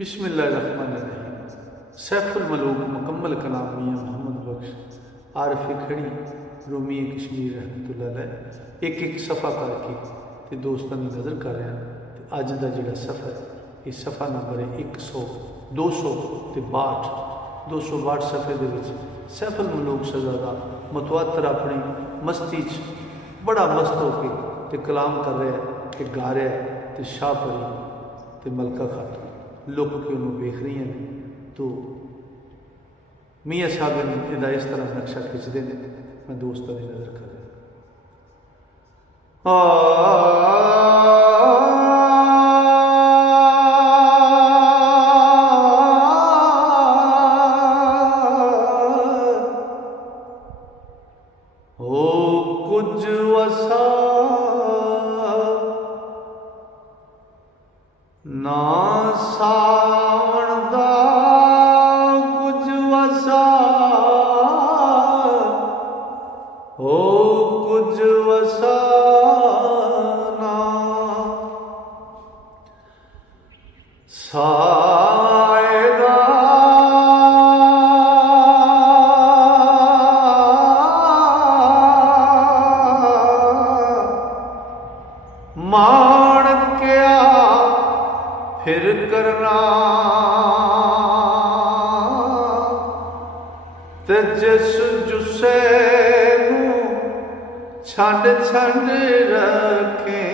बिस्मिल्लाहिर्रहमानिर्रहीम। सैफुल मलूक मुकम्मल कलाम मियाँ मोहम्मद बख्श आरफ खड़ी रूमी कश्मीर रहमतुल्लाह अलैह एक एक सफ़ा करके तो दोस्तों की नज़र कर रहा तो अज का जोड़ा सफ़र ये सफ़ा नंबर है 100 262 सफ़े के सैफुल मलूक शहजादा मुतवातर अपनी मस्ती बड़ा मस्त होकर तो कलाम कर रहा है कि गा रहा है तो शाहपरी तो मलका खातून लुक के उन्होंने वेख रही हैं तो मियाँ साहब इदा इस तरह नक्शा खिंचते हैं। मैं दोस्तों की नज़र कर रहा कुछ वसा ना सावण दा कुछ वसा हो कुछ वसा ना साएदा मान क्या फिर करना ते जिस जुस्से छंड छंड रखे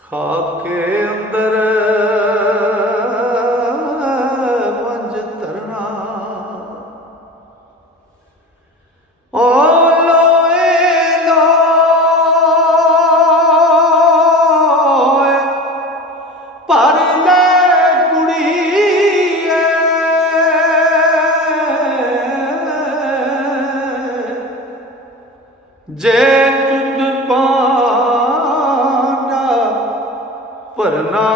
खाके अंदर मंज तरना ओ जे तुद पाना भरना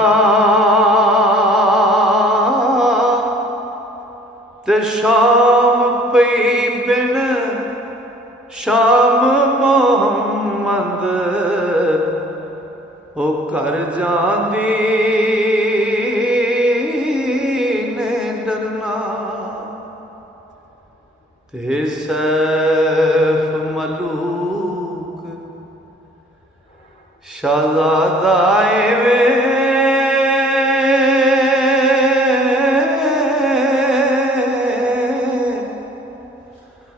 ते शाम पई बिन शाम मोहम्मद ओ कर जांदी ने डरना ते सैफ मलूक शहजादा वे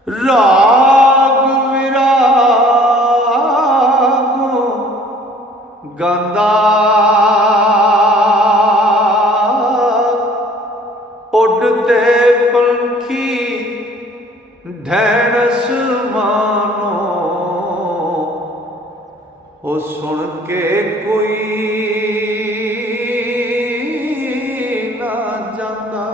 राग विरागो गांदा उड़ते पंखी ढैनस मानो ओ सुन के कोई ना जाता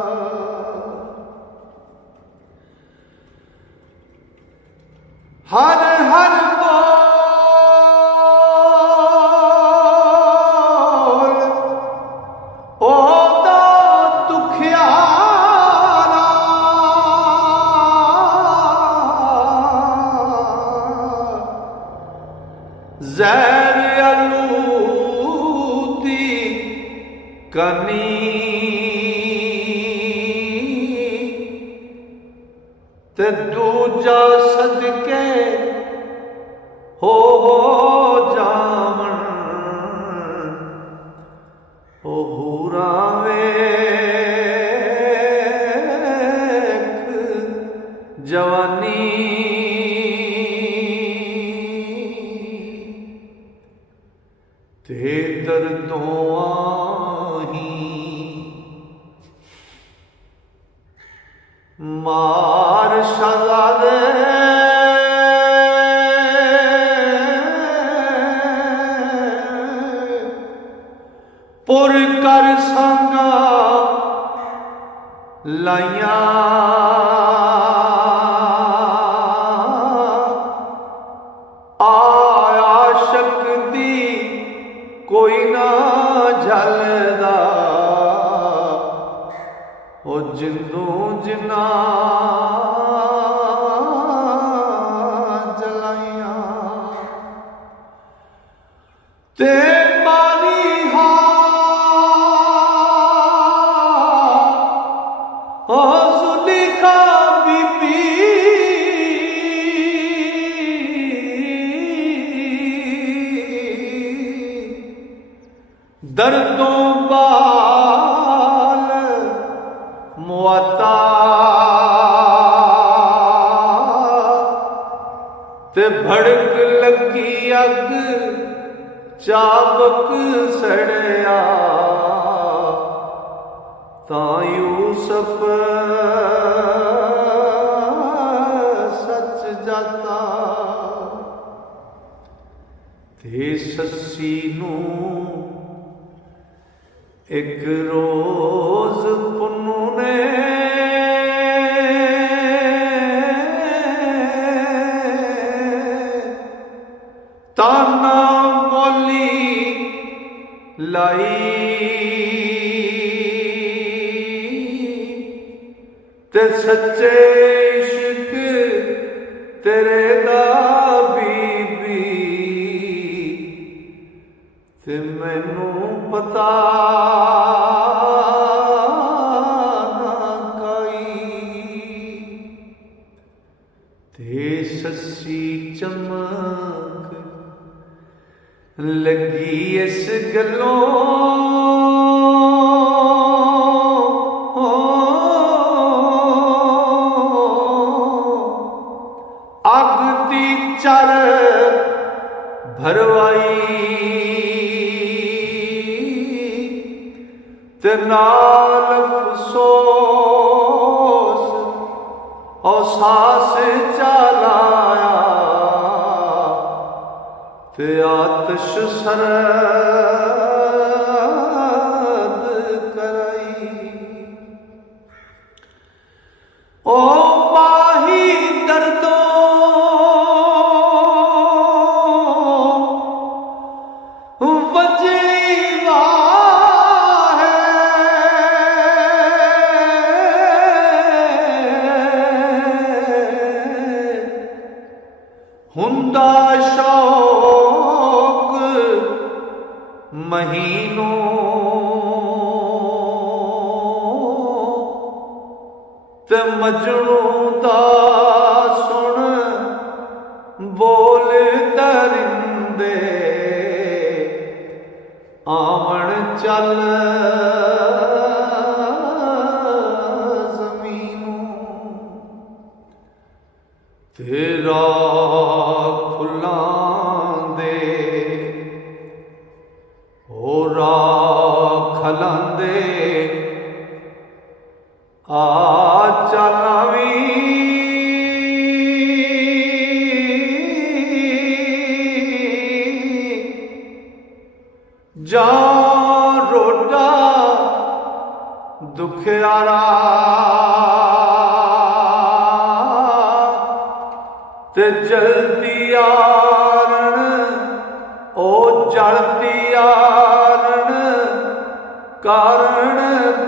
हर हर बोल ओ ज़हर आलूदी कनी ते दूजा सदके हो जावन ओ हूरा वेख जवानी ते दर्दों आही मार शहजादे पुर कर संगा लाइया आया शक्ति कोई ना झलदा ओ जिंदू जिना जलाइया ते मारी हार दर्दों बाल मुआता ते भड़क लगी अग चाबक सड़या ता यूसुफ सच जाता ते सस्सी नू एक रोज पुन्नू ने ताना बोली लाई ते सच्चे इश्क तेरे दा बीबी ते मैनू पता ना काई ते सस्सी चमक लगी इस गलों अग दी चर भरवाई ते नाल अफसोस और सास चलाया ते आतश सरद कराई ओ माही दर्दों वजीवा हुंदा शौक महीनों ते मजनू दा सुन बोल दरिंदे आवन चल तेरा फुलां दे होरा खलांदे आ चलावी जा रोडा दुखियारा ते जल्दी आरण ओ जलदी आरण कारण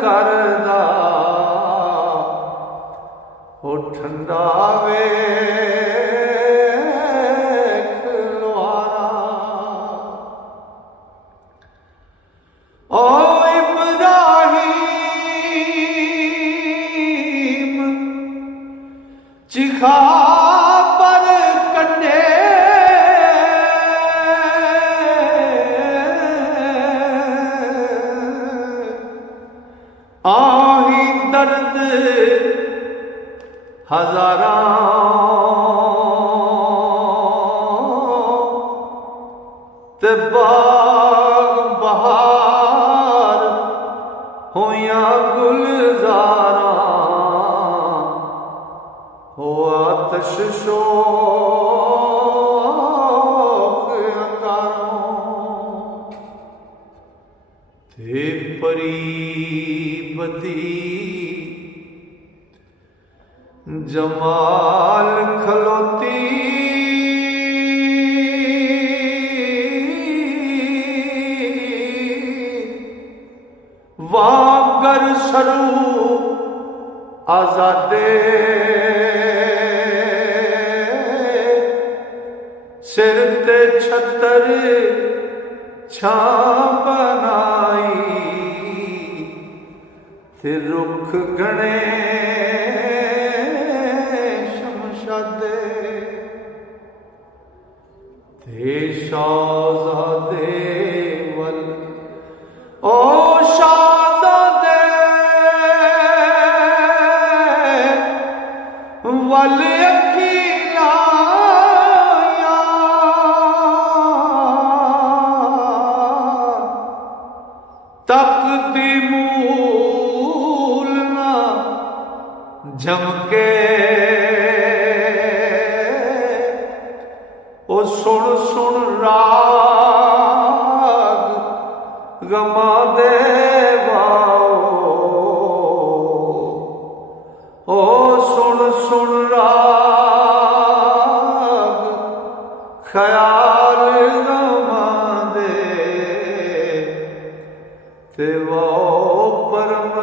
करदा ओ ठंडा वेख लुआरा ओ इब्राहिम चिखा आही दर्द हजारा ते बाग बहार होया गुलजारा हो आतश शोक अंगारों ते परी बदी जमाल खलोती वागर सरू आजादे सिर ते छतर छां बनाई ते रुख गणे शमशादे ते शाहज़ादे वल ओ शाहज़ादे वल अखी लाया तकदी मूल ना झमके ओ सुन सुन राग गमा दे ओ सुन सुन राग ख्याल गमा दे ते वो परम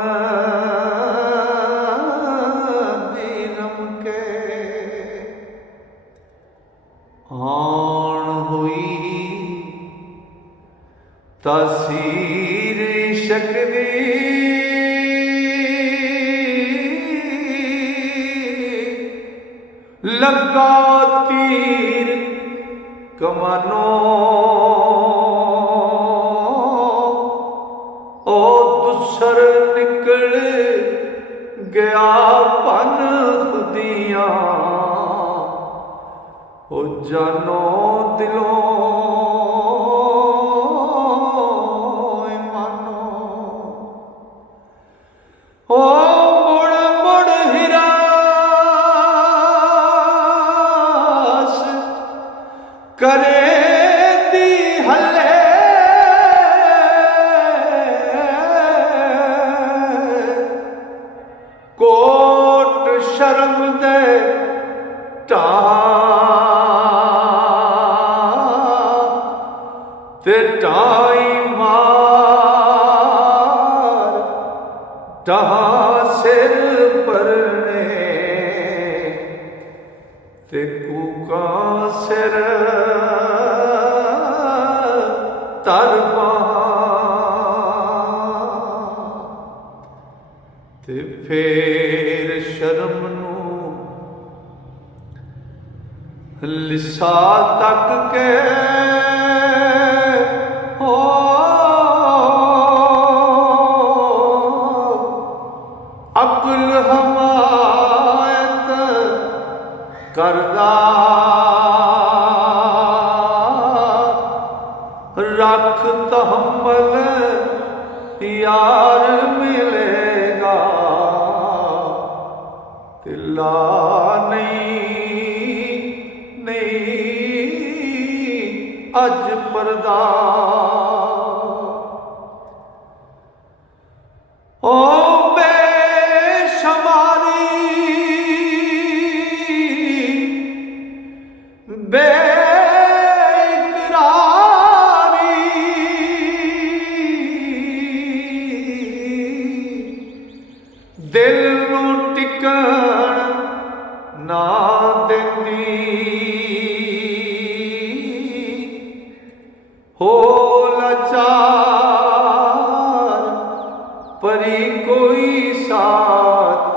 दीनम के आन हुई तासीर शकदी लगा तीर कमानो ओ दुसर निकल गया पन खुदियां ओ जानो दिलों मानो ओ मुड़ मुड़ हिरास करे दी हले कोट शर्म दे टा ते टाई मार टहा सिर परने ते कूका सिर तरबा ते फेर शर्म नू लिसा तक के हो अकुल हमायत करदा रख तहम्मल यार मिलेगा तिला नहीं अज पर्दा ओ बेशमारी दिल नूं टिकण ना देंदी हो लाचार परी कोई साथ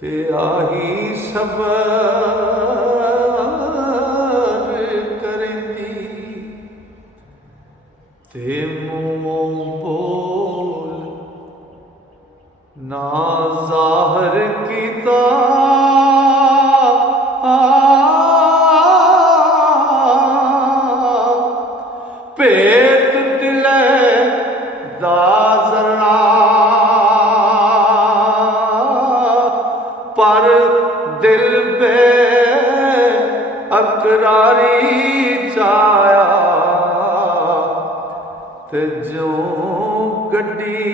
ते आही सबर करेंदी ते मुंह बोल ना ज़ाहिर कीता पेट दिले दा जरा पर दिल बे अकरारी जाया ते जो गड्डी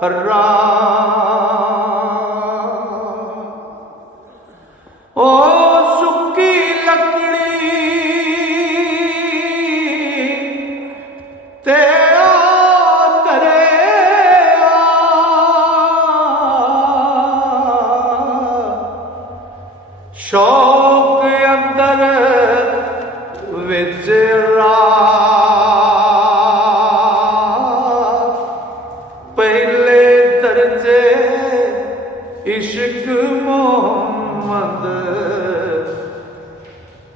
फर्रा ओ सुक्की लकड़ी ते करे शौक अंदर विच पहले दर्जे इश्क मोहम्मद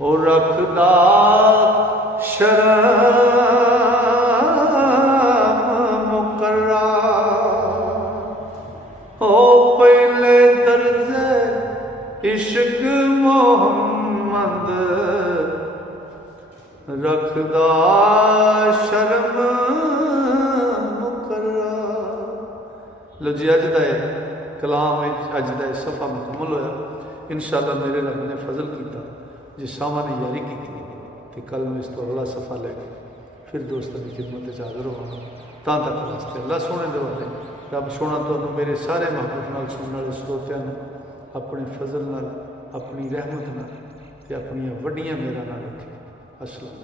ओ रखदा शर्म मुकर्रा ओ पहले दर्जे इश्क मोहम्मद रखदा शर्म मुकर्रा। लो जी अज का कलाम अज का सफ़ा मुकम्मल होया। इंशाअल्लाह मेरे रब ने फजल किया जी सामा ने यारी की तो कल मैं इस तो अगला सफ़ा लैके फिर दोस्तों की खिदमत हाजिर होगा। तां तक वास्ते अल्लाह सोने दे वाले रब सोना तो मेरे सारे महबूब नाल सुनने वाले श्रोतियां अपने फजल नाल अपनी रहमत नाल ते अपनी वड्डियां मेहरां नाल रखे। अस्सलाम।